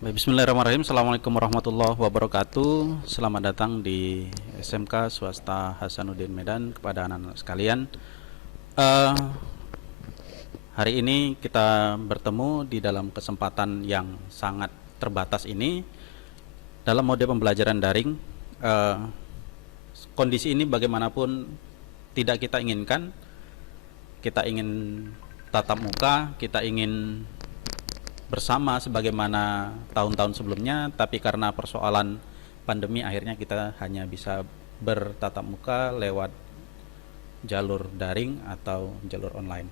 Baik, Bismillahirrahmanirrahim. Assalamualaikum warahmatullahi wabarakatuh. Selamat datang di SMK Swasta Hasanuddin Medan kepada anak-anak sekalian. Eh, Hari ini kita bertemu di dalam kesempatan yang sangat terbatas ini dalam mode pembelajaran daring. Eh, Kondisi ini bagaimanapun tidak kita inginkan. Kita ingin tatap muka, kita ingin bersama sebagaimana tahun-tahun sebelumnya, tapi karena persoalan pandemi akhirnya kita hanya bisa bertatap muka lewat jalur daring atau jalur online.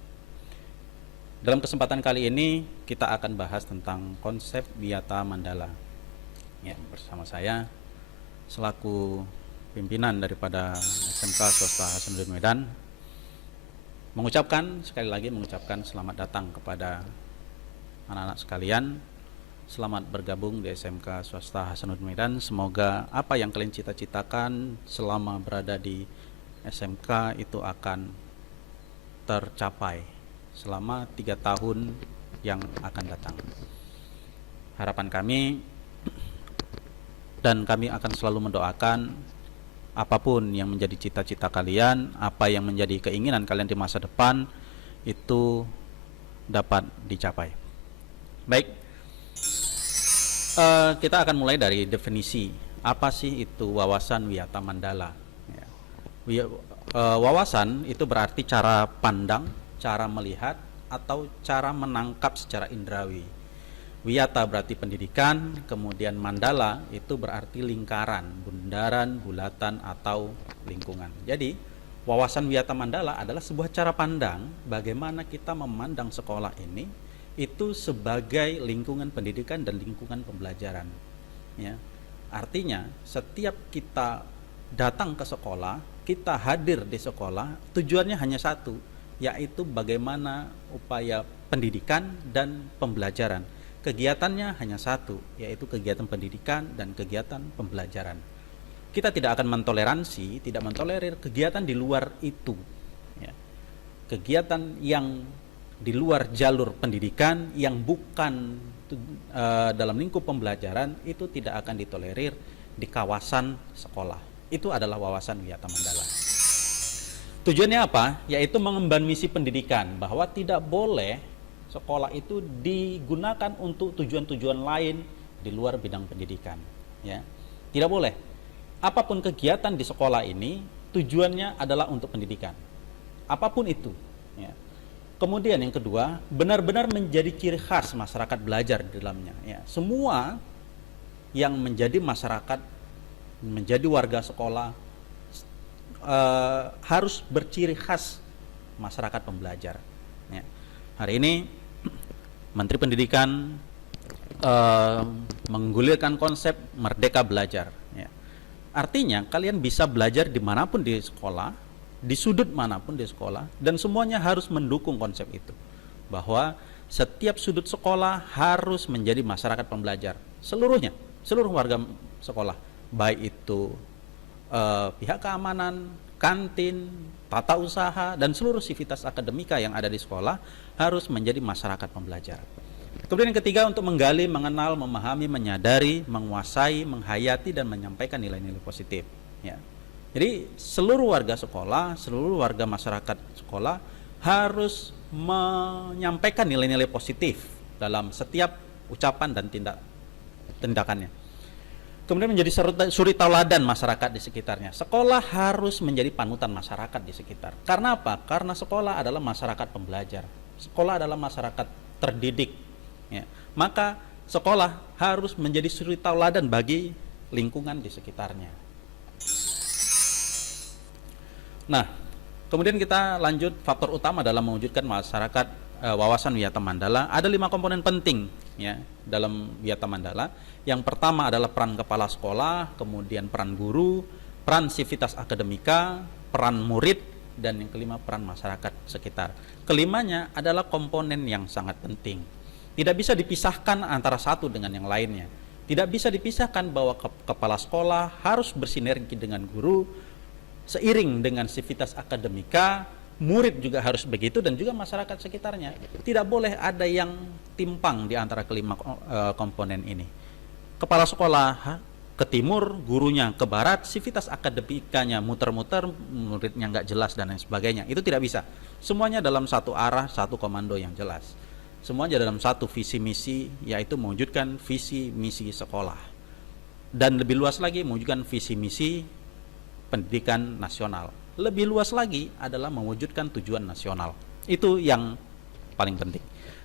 Dalam kesempatan kali ini kita akan bahas tentang konsep Wiyata Mandala. Ya, bersama saya selaku pimpinan daripada SMK Swasta Hasanuddin Medan sekali lagi mengucapkan selamat datang kepada anak-anak sekalian. Selamat bergabung di SMK Swasta Hasanuddin Medan. Semoga apa yang kalian cita-citakan selama berada di SMK itu akan tercapai selama 3 tahun yang akan datang. Harapan kami, dan kami akan selalu mendoakan apapun yang menjadi cita-cita kalian, apa yang menjadi keinginan kalian di masa depan itu dapat dicapai. Baik, kita akan mulai dari definisi. Apa sih itu wawasan Wiyata Mandala? Ya. Wawasan itu berarti cara pandang, cara melihat, atau cara menangkap secara indrawi. Wiyata berarti pendidikan, kemudian Mandala itu berarti lingkaran, bundaran, bulatan, atau lingkungan. Jadi, wawasan Wiyata Mandala adalah sebuah cara pandang bagaimana kita memandang sekolah ini itu sebagai lingkungan pendidikan dan lingkungan pembelajaran. Ya. Artinya setiap kita datang ke sekolah, kita hadir di sekolah, tujuannya hanya satu, yaitu bagaimana upaya pendidikan dan pembelajaran. Kegiatannya hanya satu, yaitu kegiatan pendidikan dan kegiatan pembelajaran. Kita tidak akan mentoleransi, tidak mentolerir kegiatan di luar itu. Ya. Kegiatan yang di luar jalur pendidikan yang bukan dalam lingkup pembelajaran itu tidak akan ditolerir di kawasan sekolah. Itu adalah wawasan Wiyata Mandala. Tujuannya apa? Yaitu mengemban misi pendidikan, bahwa tidak boleh sekolah itu digunakan untuk tujuan-tujuan lain di luar bidang pendidikan. Ya. Tidak boleh. Apapun kegiatan di sekolah ini tujuannya adalah untuk pendidikan. Apapun itu. Ya. Kemudian yang kedua, benar-benar menjadi ciri khas masyarakat belajar di dalamnya. Ya, semua yang menjadi masyarakat, menjadi warga sekolah harus berciri khas masyarakat pembelajar. Ya. Hari ini Menteri Pendidikan menggulirkan konsep Merdeka Belajar. Ya. Artinya kalian bisa belajar dimanapun di sekolah, di sudut manapun di sekolah, dan semuanya harus mendukung konsep itu, bahwa setiap sudut sekolah harus menjadi masyarakat pembelajar, seluruhnya, seluruh warga sekolah, baik itu pihak keamanan, kantin, tata usaha, dan seluruh sivitas akademika yang ada di sekolah harus menjadi masyarakat pembelajar. Kemudian yang ketiga, untuk menggali, mengenal, memahami, menyadari, menguasai, menghayati, dan menyampaikan nilai-nilai positif. Ya. Jadi seluruh warga sekolah, seluruh warga masyarakat sekolah harus menyampaikan nilai-nilai positif dalam setiap ucapan dan tindakannya. Kemudian menjadi suri tauladan masyarakat di sekitarnya. Sekolah harus menjadi panutan masyarakat di sekitar. Karena apa? Karena sekolah adalah masyarakat pembelajar. Sekolah adalah masyarakat terdidik. Ya. Maka sekolah harus menjadi suri tauladan bagi lingkungan di sekitarnya. Nah, kemudian kita lanjut faktor utama dalam mewujudkan masyarakat wawasan Wiyata Mandala. Ada 5 komponen penting ya dalam Wiyata Mandala. Yang pertama adalah peran kepala sekolah, kemudian peran guru, peran sivitas akademika, peran murid, dan yang kelima peran masyarakat sekitar. Kelimanya adalah komponen yang sangat penting. Tidak bisa dipisahkan antara satu dengan yang lainnya. Tidak bisa dipisahkan bahwa kepala sekolah harus bersinergi dengan guru, seiring dengan sivitas akademika, murid juga harus begitu, dan juga masyarakat sekitarnya. Tidak boleh ada yang timpang di antara kelima komponen ini. kepala sekolah ke timur, gurunya ke barat, sivitas akademikanya muter-muter, muridnya nggak jelas dan lain sebagainya. Itu tidak bisa. Semuanya dalam satu arah, satu komando yang jelas. Semuanya dalam satu visi misi, yaitu mewujudkan visi misi sekolah. Dan lebih luas lagi mewujudkan visi misi pendidikan nasional. Lebih luas lagi adalah mewujudkan tujuan nasional. Itu yang paling penting.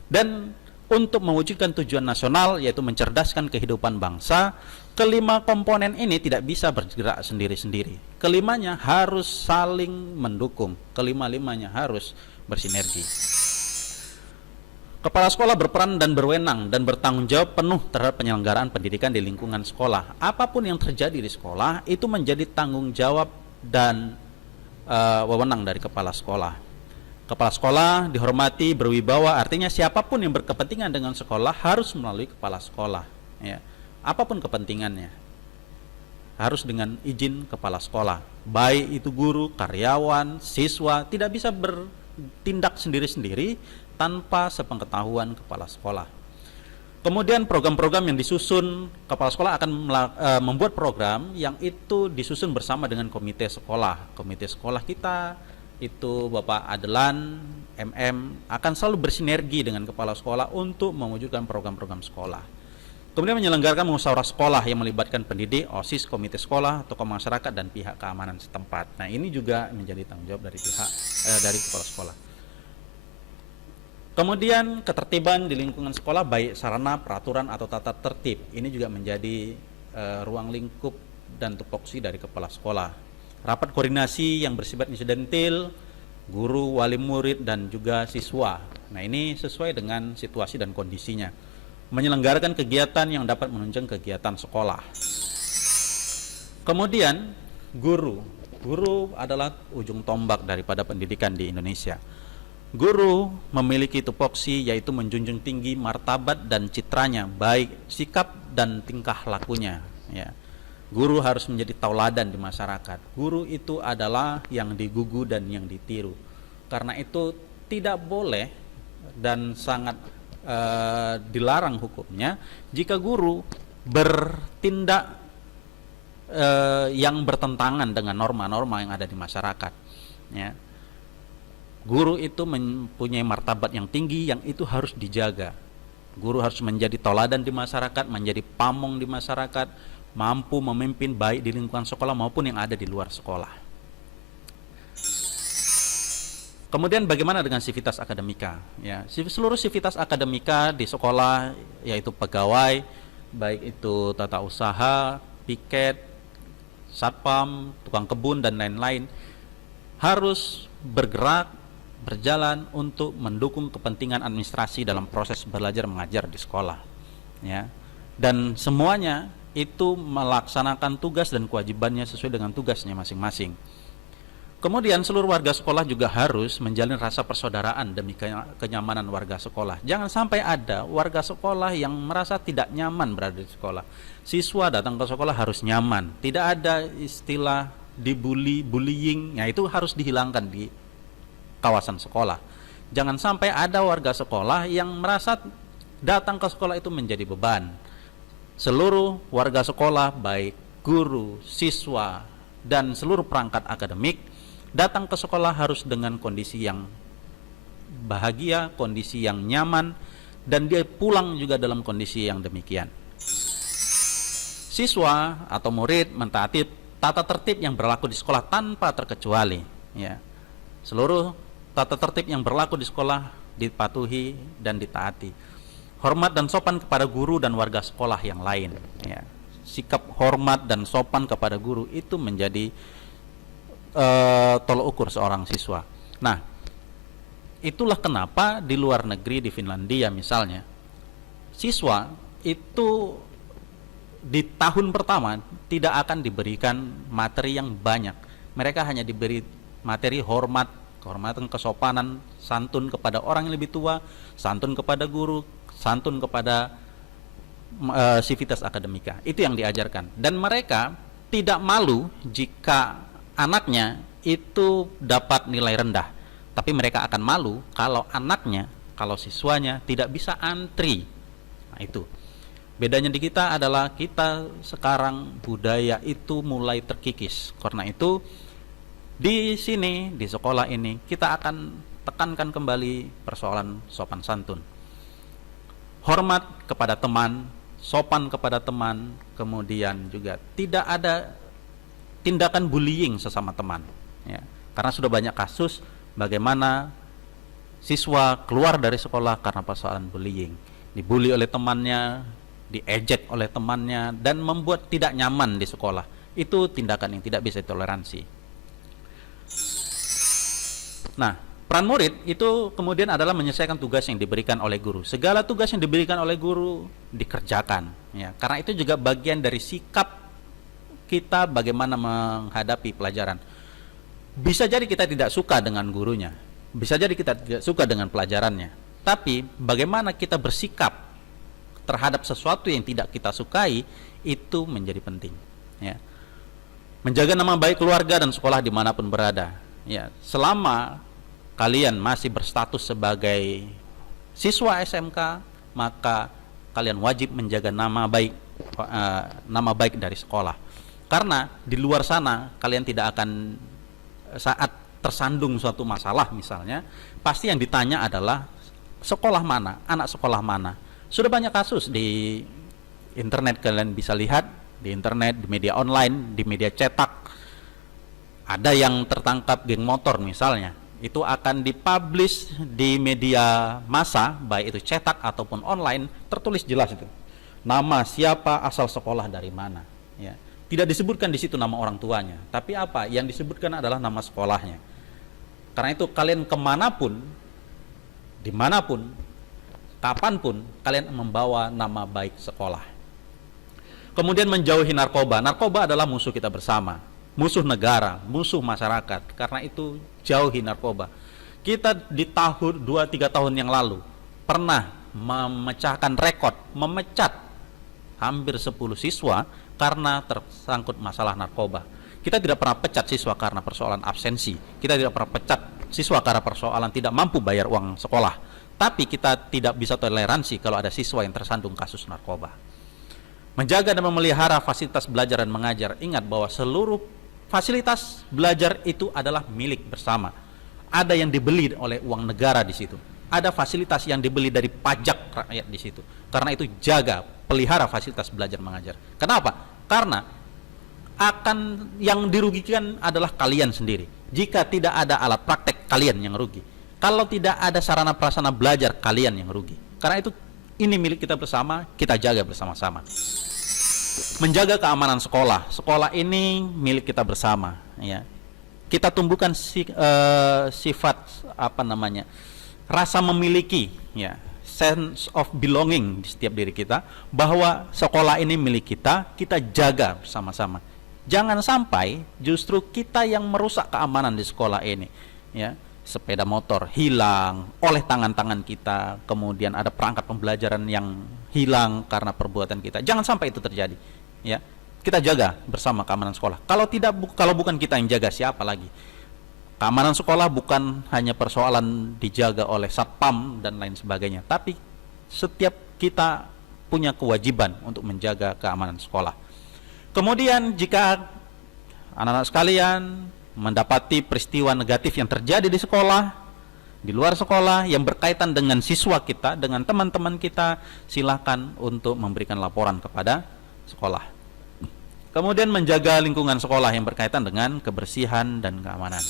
Dan untuk mewujudkan tujuan nasional, yaitu mencerdaskan kehidupan bangsa, kelima komponen ini tidak bisa bergerak sendiri-sendiri. Kelimanya harus saling mendukung, kelima-limanya harus bersinergi. Kepala sekolah berperan dan berwenang dan bertanggung jawab penuh terhadap penyelenggaraan pendidikan di lingkungan sekolah. Apapun yang terjadi di sekolah itu menjadi tanggung jawab dan wewenang dari kepala sekolah. Kepala sekolah dihormati, berwibawa, artinya siapapun yang berkepentingan dengan sekolah harus melalui kepala sekolah, ya. Apapun kepentingannya harus dengan izin kepala sekolah, baik itu guru, karyawan, siswa, tidak bisa bertindak sendiri-sendiri tanpa sepengetahuan kepala sekolah. Kemudian program-program yang disusun, kepala sekolah akan membuat program yang itu disusun bersama dengan komite sekolah. Komite sekolah kita itu Bapak Adelan, akan selalu bersinergi dengan kepala sekolah untuk mewujudkan program-program sekolah. Kemudian menyelenggarakan musyawarah sekolah yang melibatkan pendidik, OSIS, komite sekolah, tokoh masyarakat, dan pihak keamanan setempat. Nah, ini juga menjadi tanggung jawab dari dari kepala sekolah. Kemudian ketertiban di lingkungan sekolah, baik sarana, peraturan, atau tata tertib. Ini juga menjadi ruang lingkup dan tupoksi dari kepala sekolah. Rapat koordinasi yang bersifat insidentil, guru, wali murid, dan juga siswa. Nah, ini sesuai dengan situasi dan kondisinya. Menyelenggarakan kegiatan yang dapat menunjang kegiatan sekolah. Kemudian guru. Guru adalah ujung tombak daripada pendidikan di Indonesia. Guru memiliki tupoksi, yaitu menjunjung tinggi martabat dan citranya, baik sikap dan tingkah lakunya, ya. Guru harus menjadi tauladan di masyarakat. Guru itu adalah yang digugu dan yang ditiru. Karena itu tidak boleh dan sangat dilarang hukumnya jika guru bertindak yang bertentangan dengan norma-norma yang ada di masyarakat, ya. Guru itu mempunyai martabat yang tinggi yang itu harus dijaga. Guru harus menjadi tauladan di masyarakat, menjadi pamong di masyarakat, mampu memimpin baik di lingkungan sekolah maupun yang ada di luar sekolah. Kemudian bagaimana dengan sivitas akademika? Ya, seluruh sivitas akademika di sekolah, yaitu pegawai, baik itu tata usaha, piket, satpam, tukang kebun, dan lain-lain, harus bergerak, berjalan untuk mendukung kepentingan administrasi dalam proses belajar mengajar di sekolah, ya. Dan semuanya itu melaksanakan tugas dan kewajibannya sesuai dengan tugasnya masing-masing. Kemudian seluruh warga sekolah juga harus menjalin rasa persaudaraan demi kenyamanan warga sekolah. Jangan sampai ada warga sekolah yang merasa tidak nyaman berada di sekolah. Siswa datang ke sekolah harus nyaman. Tidak ada istilah dibully, bullying, ya itu harus dihilangkan di kawasan sekolah. Jangan sampai ada warga sekolah yang merasa datang ke sekolah itu menjadi beban. Seluruh warga sekolah, baik guru, siswa, dan seluruh perangkat akademik datang ke sekolah harus dengan kondisi yang bahagia, kondisi yang nyaman, dan dia pulang juga dalam kondisi yang demikian. Siswa atau murid mentaati tata tertib yang berlaku di sekolah tanpa terkecuali, ya. Seluruh tata tertib yang berlaku di sekolah dipatuhi dan ditaati. Hormat dan sopan kepada guru dan warga sekolah yang lain, ya. Sikap hormat dan sopan kepada guru itu menjadi tolok ukur seorang siswa. Nah, itulah kenapa di luar negeri, di Finlandia misalnya, siswa itu di tahun pertama tidak akan diberikan materi yang banyak. Mereka hanya diberi materi hormat, kehormatan, kesopanan, santun kepada orang yang lebih tua, santun kepada guru, santun kepada sivitas akademika. Itu yang diajarkan. Dan mereka tidak malu jika anaknya itu dapat nilai rendah. Tapi mereka akan malu kalau anaknya, kalau siswanya tidak bisa antri. Nah, itu. Bedanya di kita adalah kita sekarang budaya itu mulai terkikis. Karena itu di sini, di sekolah ini, kita akan tekankan kembali persoalan sopan santun. Hormat kepada teman, sopan kepada teman, kemudian juga tidak ada tindakan bullying sesama teman. Ya. Karena sudah banyak kasus bagaimana siswa keluar dari sekolah karena persoalan bullying. Dibully oleh temannya, diejek oleh temannya, dan membuat tidak nyaman di sekolah. Itu tindakan yang tidak bisa ditoleransi. Nah, peran murid itu kemudian adalah menyelesaikan tugas yang diberikan oleh guru. Segala tugas yang diberikan oleh guru dikerjakan, ya. Karena itu juga bagian dari sikap kita bagaimana menghadapi pelajaran. Bisa jadi kita tidak suka dengan gurunya, bisa jadi kita tidak suka dengan pelajarannya, tapi bagaimana kita bersikap terhadap sesuatu yang tidak kita sukai itu menjadi penting, ya. Menjaga nama baik keluarga dan sekolah dimanapun berada. Ya, selama kalian masih berstatus sebagai siswa SMK, maka kalian wajib menjaga nama baik dari sekolah. Karena di luar sana kalian tidak akan, saat tersandung suatu masalah misalnya, pasti yang ditanya adalah sekolah mana, anak sekolah mana. Sudah banyak kasus di internet, kalian bisa lihat di internet, di media online, di media cetak. Ada yang tertangkap geng motor misalnya, itu akan dipublish di media massa, baik itu cetak ataupun online, tertulis jelas itu nama siapa, asal sekolah dari mana, ya. Tidak disebutkan di situ nama orang tuanya, tapi apa yang disebutkan adalah nama sekolahnya. Karena itu kalian kemanapun, dimanapun, kapanpun, kalian membawa nama baik sekolah. Kemudian menjauhi narkoba. Narkoba adalah musuh kita bersama, musuh negara, musuh masyarakat. Karena itu jauhi narkoba. Kita di tahun 2-3 tahun yang lalu pernah memecahkan rekor, memecat hampir 10 siswa karena tersangkut masalah narkoba. Kita tidak pernah pecat siswa karena persoalan absensi, kita tidak pernah pecat siswa karena persoalan tidak mampu bayar uang sekolah. Tapi kita tidak bisa toleransi kalau ada siswa yang tersandung kasus narkoba. Menjaga dan memelihara fasilitas belajar dan mengajar. Ingat bahwa seluruh fasilitas belajar itu adalah milik bersama. Ada yang dibeli oleh uang negara di situ. Ada fasilitas yang dibeli dari pajak rakyat di situ. Karena itu jaga, pelihara fasilitas belajar mengajar. Kenapa? Karena akan yang dirugikan adalah kalian sendiri. Jika tidak ada alat praktek, kalian yang rugi. Kalau tidak ada sarana prasarana belajar, kalian yang rugi. Karena itu ini milik kita bersama, kita jaga bersama-sama. Menjaga keamanan sekolah. Sekolah ini milik kita bersama, ya. Kita tumbuhkan sifat rasa memiliki, ya, sense of belonging di setiap diri kita, bahwa sekolah ini milik kita, kita jaga bersama-sama. Jangan sampai justru kita yang merusak keamanan di sekolah ini, ya. Sepeda motor hilang oleh tangan-tangan kita, kemudian ada perangkat pembelajaran yang hilang karena perbuatan kita. Jangan sampai itu terjadi, ya. Kita jaga bersama keamanan sekolah. Kalau bukan kita yang jaga, siapa lagi? Keamanan sekolah bukan hanya persoalan dijaga oleh satpam dan lain sebagainya, tapi setiap kita punya kewajiban untuk menjaga keamanan sekolah. Kemudian jika anak-anak sekalian mendapati peristiwa negatif yang terjadi di sekolah, di luar sekolah, yang berkaitan dengan siswa kita, dengan teman-teman kita, silakan untuk memberikan laporan kepada sekolah. Kemudian menjaga lingkungan sekolah yang berkaitan dengan kebersihan dan keamanan.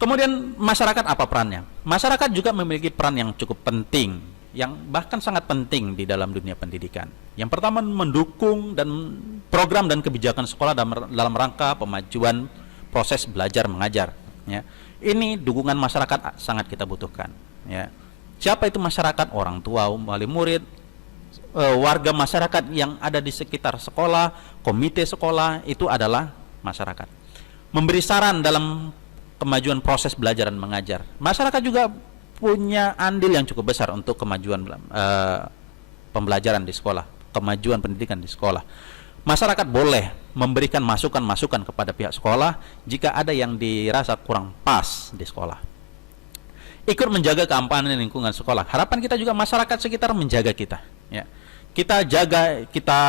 Kemudian masyarakat apa perannya? Masyarakat juga memiliki peran yang cukup penting, yang bahkan sangat penting di dalam dunia pendidikan. Yang pertama, mendukung dan program dan kebijakan sekolah dalam rangka pemajuan proses belajar mengajar, ya. Ini dukungan masyarakat sangat kita butuhkan, ya. Siapa itu masyarakat? Orang tua, wali murid, warga masyarakat yang ada di sekitar sekolah, komite sekolah, itu adalah masyarakat. Memberi saran dalam kemajuan proses belajar dan mengajar. Masyarakat juga punya andil yang cukup besar untuk kemajuan pembelajaran di sekolah, kemajuan pendidikan di sekolah. Masyarakat boleh memberikan masukan-masukan kepada pihak sekolah jika ada yang dirasa kurang pas di sekolah. Ikut menjaga keamanan lingkungan sekolah. Harapan kita juga masyarakat sekitar menjaga kita, ya. kita jaga, kita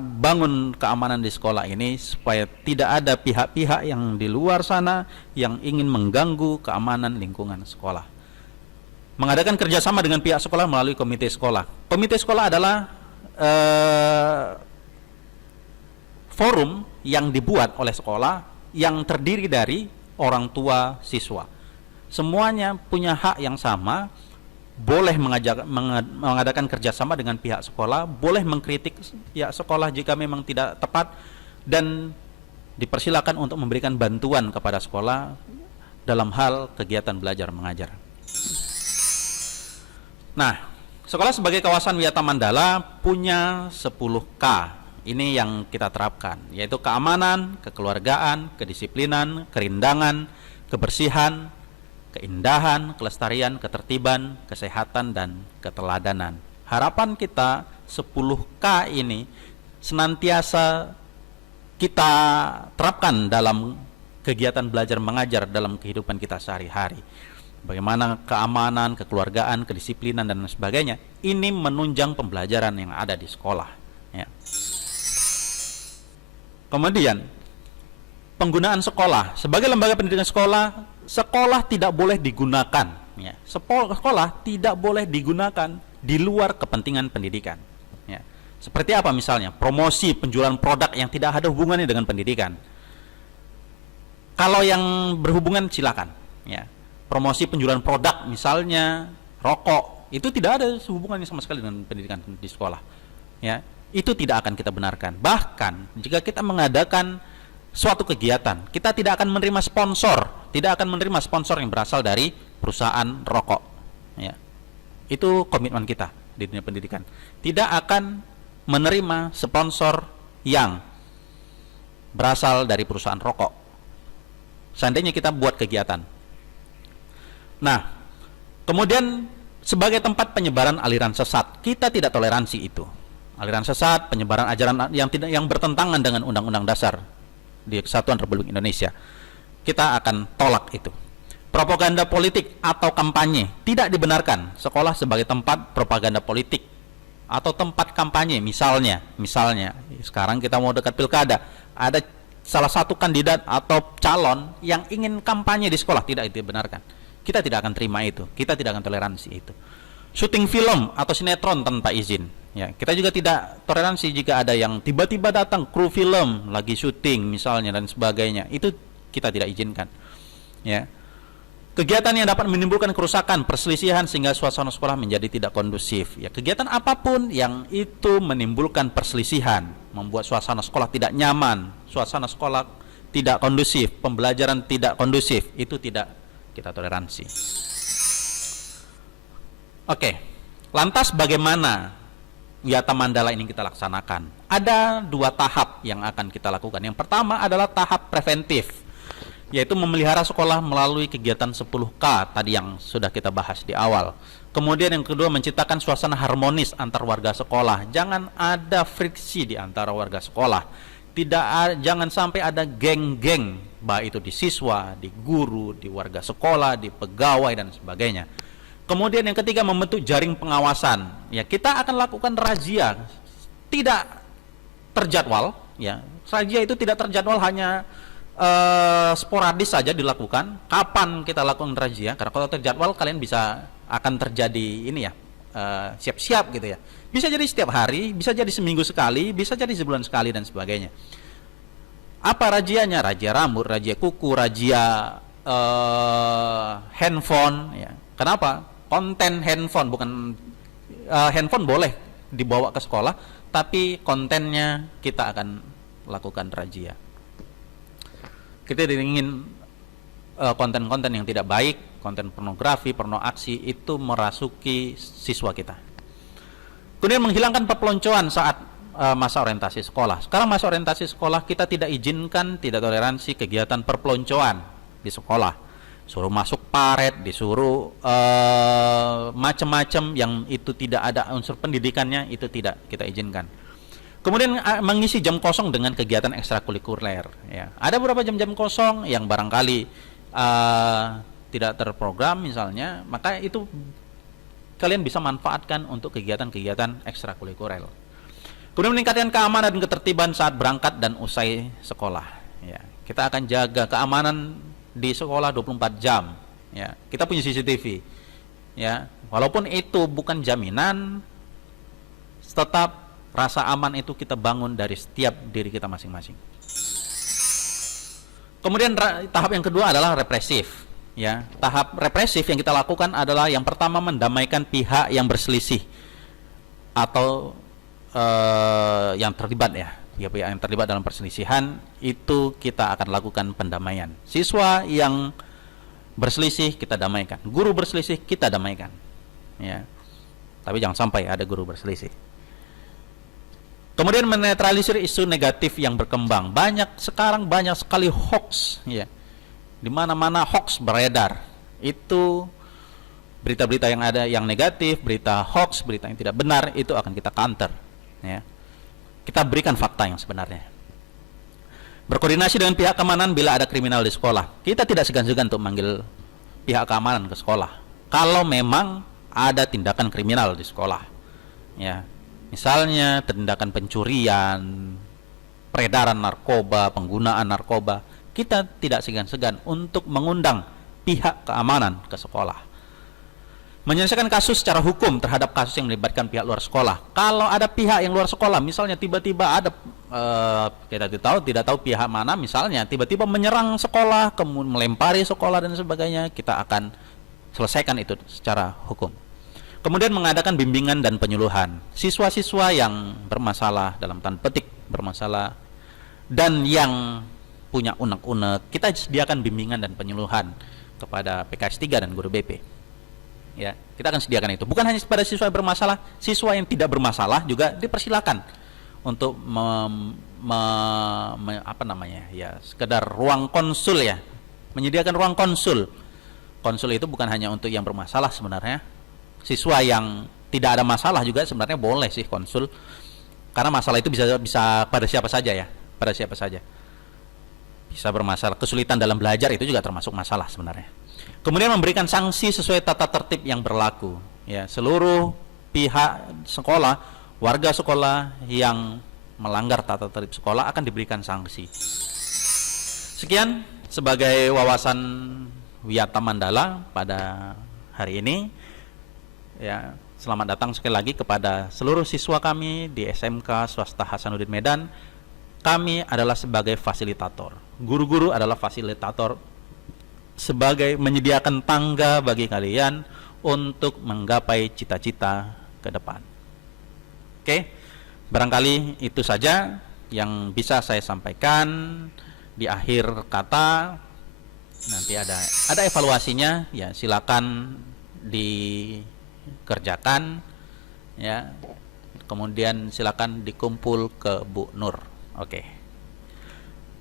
bangun keamanan di sekolah ini supaya tidak ada pihak-pihak yang di luar sana yang ingin mengganggu keamanan lingkungan sekolah. Mengadakan kerjasama dengan pihak sekolah melalui komite sekolah. Komite sekolah adalah forum yang dibuat oleh sekolah yang terdiri dari orang tua siswa. Semuanya punya hak yang sama, boleh mengadakan kerjasama dengan pihak sekolah, boleh mengkritik pihak sekolah jika memang tidak tepat, dan dipersilakan untuk memberikan bantuan kepada sekolah dalam hal kegiatan belajar mengajar. Nah, sekolah sebagai kawasan wisata Mandala punya 10K. Ini yang kita terapkan, yaitu keamanan, kekeluargaan, kedisiplinan, kerindangan, kebersihan, keindahan, kelestarian, ketertiban, kesehatan, dan keteladanan. Harapan kita 10K ini senantiasa kita terapkan dalam kegiatan belajar mengajar dalam kehidupan kita sehari-hari. Bagaimana keamanan, kekeluargaan, kedisiplinan, dan sebagainya, ini menunjang pembelajaran yang ada di sekolah, ya. Kemudian penggunaan sekolah sebagai lembaga pendidikan sekolah, sekolah tidak boleh digunakan, ya. Sekolah tidak boleh digunakan di luar kepentingan pendidikan, ya. Seperti apa misalnya? Promosi penjualan produk yang tidak ada hubungannya dengan pendidikan. Kalau yang berhubungan silakan, ya. Promosi penjualan produk misalnya rokok, itu tidak ada hubungannya sama sekali dengan pendidikan di sekolah, ya. Itu tidak akan kita benarkan. Bahkan jika kita mengadakan suatu kegiatan, kita tidak akan menerima sponsor, tidak akan menerima sponsor yang berasal dari perusahaan rokok, ya. Itu komitmen kita di dunia pendidikan. Tidak akan menerima sponsor yang berasal dari perusahaan rokok seandainya kita buat kegiatan. Nah, kemudian sebagai tempat penyebaran aliran sesat, kita tidak toleransi itu. Aliran sesat, penyebaran ajaran yang bertentangan dengan Undang-Undang Dasar di Kesatuan Republik Indonesia, kita akan tolak itu. Propaganda politik atau kampanye tidak dibenarkan. Sekolah sebagai tempat propaganda politik atau tempat kampanye, misalnya sekarang kita mau dekat pilkada, ada salah satu kandidat atau calon yang ingin kampanye di sekolah, tidak dibenarkan. Kita tidak akan terima itu, kita tidak akan toleransi itu. Syuting film atau sinetron tanpa izin, ya, kita juga tidak toleransi jika ada yang tiba-tiba datang kru film lagi syuting misalnya dan sebagainya, itu kita tidak izinkan, ya. Kegiatan yang dapat menimbulkan kerusakan, perselisihan sehingga suasana sekolah menjadi tidak kondusif, ya. Kegiatan apapun yang itu menimbulkan perselisihan, membuat suasana sekolah tidak nyaman, suasana sekolah tidak kondusif, pembelajaran tidak kondusif, itu tidak kita toleransi. Oke, lantas bagaimana Wisata Mandala ini kita laksanakan? Ada 2 tahap yang akan kita lakukan. Yang pertama adalah tahap preventif, yaitu memelihara sekolah melalui kegiatan 10K tadi yang sudah kita bahas di awal. Kemudian yang kedua, menciptakan suasana harmonis antar warga sekolah. Jangan ada friksi di antara warga sekolah. Jangan sampai ada geng-geng, baik itu di siswa, di guru, di warga sekolah, di pegawai, dan sebagainya. Kemudian yang ketiga, membentuk jaring pengawasan. Ya, kita akan lakukan razia tidak terjadwal, ya. Razia itu tidak terjadwal, hanya sporadis saja dilakukan. Kapan kita lakukan razia? Karena kalau terjadwal kalian bisa akan terjadi ini ya, siap-siap gitu ya. Bisa jadi setiap hari, bisa jadi seminggu sekali, bisa jadi sebulan sekali, dan sebagainya. Apa rajianya? Razia rambut, razia kuku, razia handphone, ya. Kenapa? Konten handphone, bukan handphone boleh dibawa ke sekolah, tapi kontennya kita akan lakukan razia. Kita ingin konten-konten yang tidak baik, konten pornografi, porno aksi itu merasuki siswa kita. Kemudian menghilangkan perpeloncoan saat masa orientasi sekolah. Sekarang masa orientasi sekolah kita tidak izinkan, tidak toleransi kegiatan perpeloncoan di sekolah. Suruh masuk paret, disuruh macam-macam yang itu tidak ada unsur pendidikannya, itu tidak kita izinkan. Kemudian mengisi jam kosong dengan kegiatan ekstrakurikuler, ya. Ada beberapa jam-jam kosong yang barangkali tidak terprogram misalnya, maka itu kalian bisa manfaatkan untuk kegiatan-kegiatan ekstrakurikuler. Kemudian meningkatkan keamanan dan ketertiban saat berangkat dan usai sekolah. Ya, kita akan jaga keamanan di sekolah 24 jam. Ya, kita punya CCTV. Ya, walaupun itu bukan jaminan, tetap rasa aman itu kita bangun dari setiap diri kita masing-masing. Kemudian tahap yang kedua adalah represif. Ya, tahap represif yang kita lakukan adalah yang pertama mendamaikan pihak yang berselisih atau yang terlibat, ya pihak-pihak yang terlibat dalam perselisihan itu kita akan lakukan pendamaian. Siswa yang berselisih kita damaikan, guru berselisih kita damaikan, ya. Tapi jangan sampai ada guru berselisih. Kemudian menetralisir isu negatif yang berkembang. Sekarang banyak sekali hoax, ya. Di mana-mana hoax beredar. Itu berita-berita yang ada yang negatif, berita hoax, berita yang tidak benar itu akan kita counter. Ya. Kita berikan fakta yang sebenarnya. Berkoordinasi dengan pihak keamanan bila ada kriminal di sekolah. Kita tidak segan-segan untuk manggil pihak keamanan ke sekolah kalau memang ada tindakan kriminal di sekolah. Ya. Misalnya tindakan pencurian, peredaran narkoba, penggunaan narkoba, kita tidak segan-segan untuk mengundang pihak keamanan ke sekolah. Menyelesaikan kasus secara hukum terhadap kasus yang melibatkan pihak luar sekolah. Kalau ada pihak yang luar sekolah, misalnya tiba-tiba ada kita tidak tahu pihak mana, misalnya tiba-tiba menyerang sekolah, kemudian melempari sekolah dan sebagainya, kita akan selesaikan itu secara hukum. Kemudian mengadakan bimbingan dan penyuluhan. Siswa-siswa yang bermasalah, dalam tanda petik bermasalah, dan yang punya unek-unek, kita sediakan bimbingan dan penyuluhan kepada PKS 3 dan guru BP. Ya, kita akan sediakan itu. Bukan hanya pada siswa yang bermasalah, siswa yang tidak bermasalah juga dipersilakan untuk sekedar ruang konsul, ya. Menyediakan ruang konsul. Konsul itu bukan hanya untuk yang bermasalah sebenarnya. Siswa yang tidak ada masalah juga sebenarnya boleh sih konsul. Karena masalah itu bisa pada siapa saja, ya. Pada siapa saja. Bisa bermasalah, kesulitan dalam belajar itu juga termasuk masalah sebenarnya. Kemudian memberikan sanksi sesuai tata tertib yang berlaku, ya. Seluruh pihak sekolah, warga sekolah yang melanggar tata tertib sekolah akan diberikan sanksi. Sekian sebagai wawasan Wiyata Mandala pada hari ini, ya. Selamat datang sekali lagi kepada seluruh siswa kami di SMK Swasta Hasanuddin Medan. Kami adalah sebagai fasilitator, guru-guru adalah fasilitator sebagai menyediakan tangga bagi kalian untuk menggapai cita-cita ke depan. Oke, barangkali itu saja yang bisa saya sampaikan. Di akhir kata nanti ada evaluasinya, ya, silakan dikerjakan, ya. Kemudian silakan dikumpul ke Bu Nur. Oke.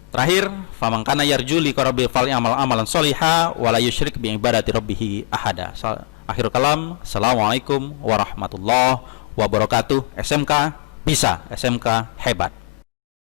Terakhir, faman kana yarju liqa rabbil falyamal amalan sholiha wa la yusyrik bi ibadati rabbih ahada. Akhir kalam. Assalamualaikum warahmatullahi wabarakatuh. SMK bisa, SMK hebat.